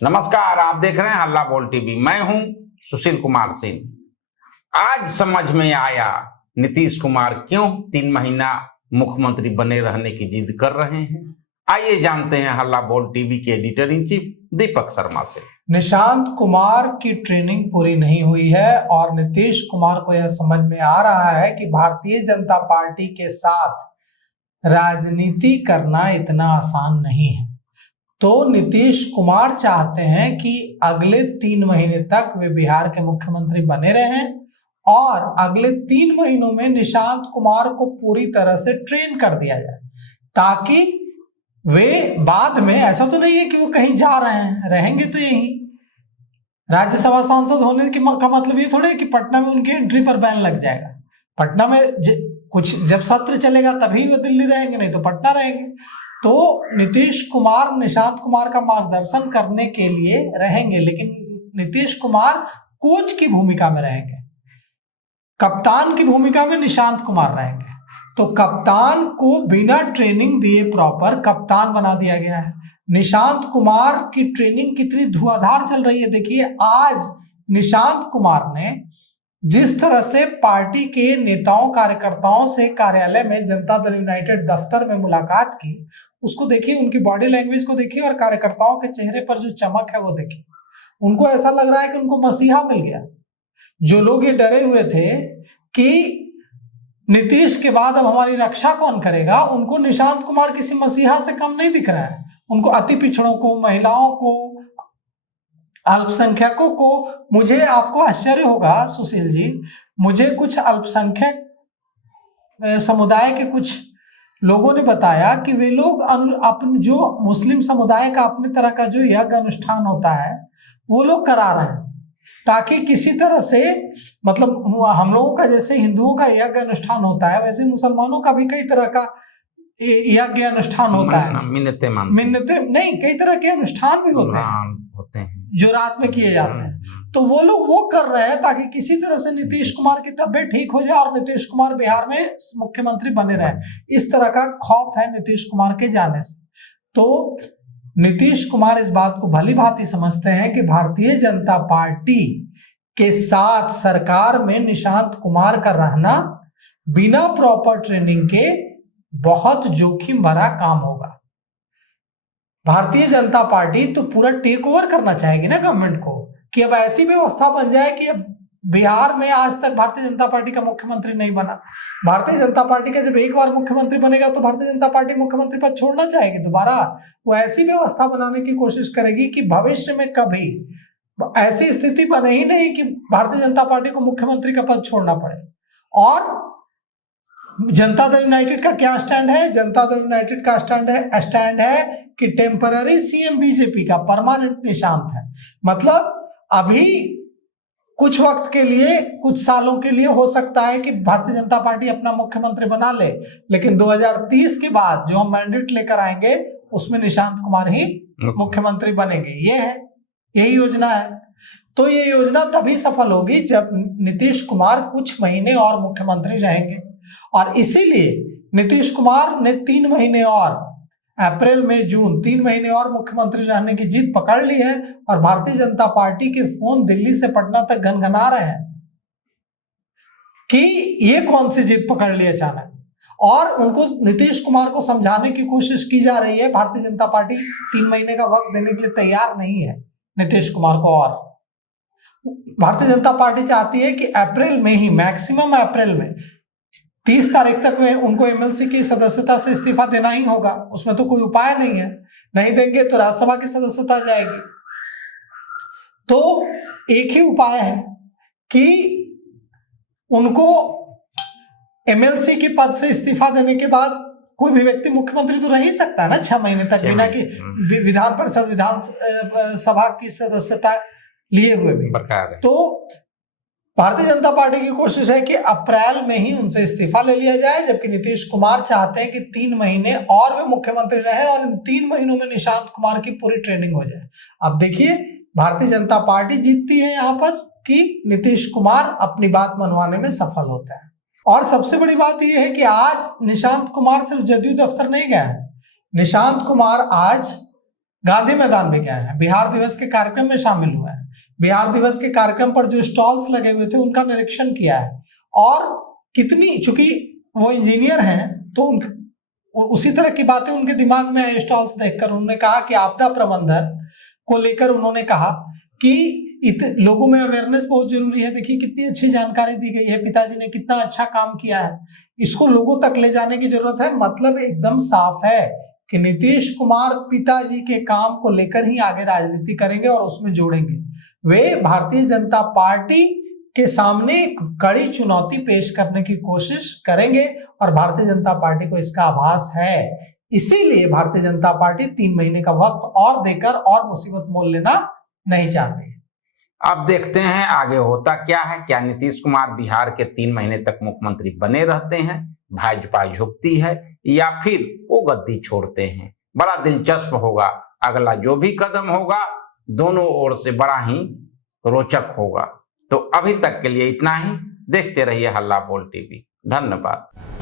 नमस्कार, आप देख रहे हैं हल्ला बोल टीवी। मैं हूं सुशील कुमार सिंह। आज समझ में आया नीतीश कुमार क्यों 3 महीना मुख्यमंत्री बने रहने की जिद कर रहे हैं। आइए जानते हैं हल्ला बोल टीवी के editor in chief Deepak Sharma से। निशांत कुमार की ट्रेनिंग पूरी नहीं हुई है और नीतीश कुमार को यह समझ में आ रहा है कि भारतीय जनता पार्टी के साथ राजनीति करना इतना आसान नहीं है। तो नीतीश कुमार चाहते हैं कि अगले 3 महीने तक वे बिहार के मुख्यमंत्री बने रहें और अगले 3 महीनों में निशांत कुमार को पूरी तरह से ट्रेन कर दिया जाए, ताकि वे बाद में, ऐसा तो नहीं है कि वो कहीं जा रहे हैं, रहेंगे तो यहीं। राज्यसभा सांसद होने का मतलब ये थोड़े कि पटना में उनकी एंट्री पर बैन लग जाएगा। पटना में कुछ जब सत्र चलेगा तभी वो दिल्ली रहेंगे, नहीं तो पटना रहेंगे। तो नीतीश कुमार निशांत कुमार का मार्गदर्शन करने के लिए रहेंगे, लेकिन नीतीश कुमार कोच की भूमिका में रहेंगे, कप्तान की भूमिका में निशांत कुमार रहेंगे। तो कप्तान को बिना ट्रेनिंग दिए प्रॉपर कप्तान बना दिया गया है। निशांत कुमार की ट्रेनिंग कितनी धुआंधार चल रही है। देखिए, आज निशांत कुमार ने जिस तरह से पार्टी के नेताओं कार्यकर्ताओं से कार्यालय में जनता दल यूनाइटेड दफ्तर में मुलाकात की, उसको देखिए, उनकी बॉडी लैंग्वेज को देखिए और कार्यकर्ताओं के चेहरे पर जो चमक है वो देखिए। उनको ऐसा लग रहा है कि उनको मसीहा मिल गया। जो लोग ये डरे हुए थे कि नीतीश के बाद अब हमारी रक्षा कौन करेगा, उनको निशांत कुमार किसी मसीहा से कम नहीं दिख रहा है। उनको अति पिछड़ों को, महिलाओं को, अल्पसंख्यकों को, मुझे आपको आश्चर्य होगा सुशील जी, मुझे कुछ अल्पसंख्यक समुदाय के कुछ लोगों ने बताया कि वे लोग अपने जो मुस्लिम समुदाय का अपने तरह का जो यज्ञ अनुष्ठान होता है वो लोग करा रहे हैं, ताकि किसी तरह से, मतलब हम लोगों का जैसे हिंदुओं का यज्ञ अनुष्ठान होता है वैसे मुसलमानों का भी कई तरह का यज्ञ अनुष्ठान होता है। मिन्नतें नहीं, कई तरह के अनुष्ठान भी होते हैं जो रात में किए जाते हैं। तो वो लोग वो कर रहे हैं ताकि किसी तरह से नीतीश कुमार की तबीयत ठीक हो जाए और नीतीश कुमार बिहार में मुख्यमंत्री बने रहे। इस तरह का खौफ है नीतीश कुमार के जाने से। तो नीतीश कुमार इस बात को भली भांति समझते हैं कि भारतीय जनता पार्टी के साथ सरकार में निशांत कुमार का रहना बिना प्रॉपर ट्रेनिंग के बहुत जोखिम भरा काम होगा। भारतीय जनता पार्टी तो पूरा टेक ओवर करना चाहेगी ना गवर्नमेंट को, कि अब ऐसी व्यवस्था बन जाए कि अब बिहार में आज तक भारतीय जनता पार्टी का मुख्यमंत्री नहीं बना। भारतीय जनता पार्टी का जब एक बार मुख्यमंत्री बनेगा तो भारतीय जनता पार्टी मुख्यमंत्री पद छोड़ना चाहेगी दोबारा। वो ऐसी व्यवस्था बनाने की कोशिश करेगी कि भविष्य में कभी ऐसी स्थिति बने ही नहीं कि भारतीय जनता पार्टी को मुख्यमंत्री का पद छोड़ना पड़े। और जनता दल यूनाइटेड का क्या स्टैंड है? जनता दल यूनाइटेड का स्टैंड है कि टेम्पररी सीएम बीजेपी का, परमानेंट निशांत है। मतलब अभी कुछ वक्त के लिए, कुछ सालों के लिए हो सकता है कि भारतीय जनता पार्टी अपना मुख्यमंत्री बना ले, लेकिन 2030 के बाद जो हम मैंडेट लेकर आएंगे उसमें निशांत कुमार ही मुख्यमंत्री बनेंगे। यही योजना है। तो ये योजना तभी सफल होगी जब नीतीश कुमार कुछ महीने और मुख्यमंत्री रहेंगे। और इसीलिए नीतीश कुमार ने 3 महीने और, अप्रैल मई जून 3 महीने और मुख्यमंत्री रहने की जिद पकड़ ली है। और भारतीय जनता पार्टी के फोन दिल्ली से पटना तक घनघना रहे हैं कि ये कौन सी जिद पकड़ ली अचानक। और उनको, नीतीश कुमार को समझाने की कोशिश की जा रही है। भारतीय जनता पार्टी 3 महीने का वक्त देने के लिए तैयार नहीं है नीतीश कुमार को। और भारतीय जनता पार्टी चाहती है कि अप्रैल में ही, मैक्सिमम अप्रैल में, 30 तारीख तक में उनको एमएलसी की सदस्यता से इस्तीफा देना ही होगा। उसमें तो कोई उपाय नहीं है, नहीं देंगे तो राज्यसभा की सदस्यता जाएगी। तो एक ही उपाय है कि उनको एमएलसी के पद से इस्तीफा देने के बाद कोई भी व्यक्ति मुख्यमंत्री तो रह ही सकता है ना 6 महीने तक, बिना कि विधान परिषद, विधानसभा की सदस्यता लिए हुए भी। तो भारतीय जनता पार्टी की कोशिश है कि अप्रैल में ही उनसे इस्तीफा ले लिया जाए, जबकि नीतीश कुमार चाहते हैं कि 3 महीने और वे मुख्यमंत्री रहे और इन 3 महीनों में निशांत कुमार की पूरी ट्रेनिंग हो जाए। अब देखिए, भारतीय जनता पार्टी जीतती है यहाँ पर कि नीतीश कुमार अपनी बात मनवाने में सफल होता है। और सबसे बड़ी बात यह है कि आज निशांत कुमार सिर्फ जदयू दफ्तर नहीं गए हैं। निशांत कुमार आज गांधी मैदान में गए हैं, बिहार दिवस के कार्यक्रम में शामिल हुए हैं, बिहार दिवस के कार्यक्रम पर जो स्टॉल्स लगे हुए थे उनका निरीक्षण किया है। और कितनी, चूंकि वो इंजीनियर हैं तो उसी तरह की बातें उनके दिमाग में आई स्टॉल्स देखकर। उन्होंने कहा कि आपदा प्रबंधन को लेकर उन्होंने कहा कि लोगों में अवेयरनेस बहुत जरूरी है। देखिए कितनी अच्छी जानकारी दी गई है, पिताजी ने कितना अच्छा काम किया है, इसको लोगों तक ले जाने की जरूरत है। मतलब एकदम साफ है कि नीतीश कुमार पिताजी के काम को लेकर ही आगे राजनीति करेंगे और उसमें जोड़ेंगे। वे भारतीय जनता पार्टी के सामने कड़ी चुनौती पेश करने की कोशिश करेंगे और भारतीय जनता पार्टी को इसका आभास है। इसीलिए भारतीय जनता पार्टी 3 महीने का वक्त और देकर और मुसीबत मोल लेना नहीं चाहती। अब देखते हैं आगे होता क्या है। क्या नीतीश कुमार बिहार के 3 महीने तक मुख्यमंत्री बने रहते हैं, भाजपा झुकती है, या फिर वो गद्दी छोड़ते हैं। बड़ा दिलचस्प होगा अगला जो भी कदम होगा, दोनों ओर से बड़ा ही रोचक होगा। तो अभी तक के लिए इतना ही। देखते रहिए हल्ला बोल टीवी। धन्यवाद।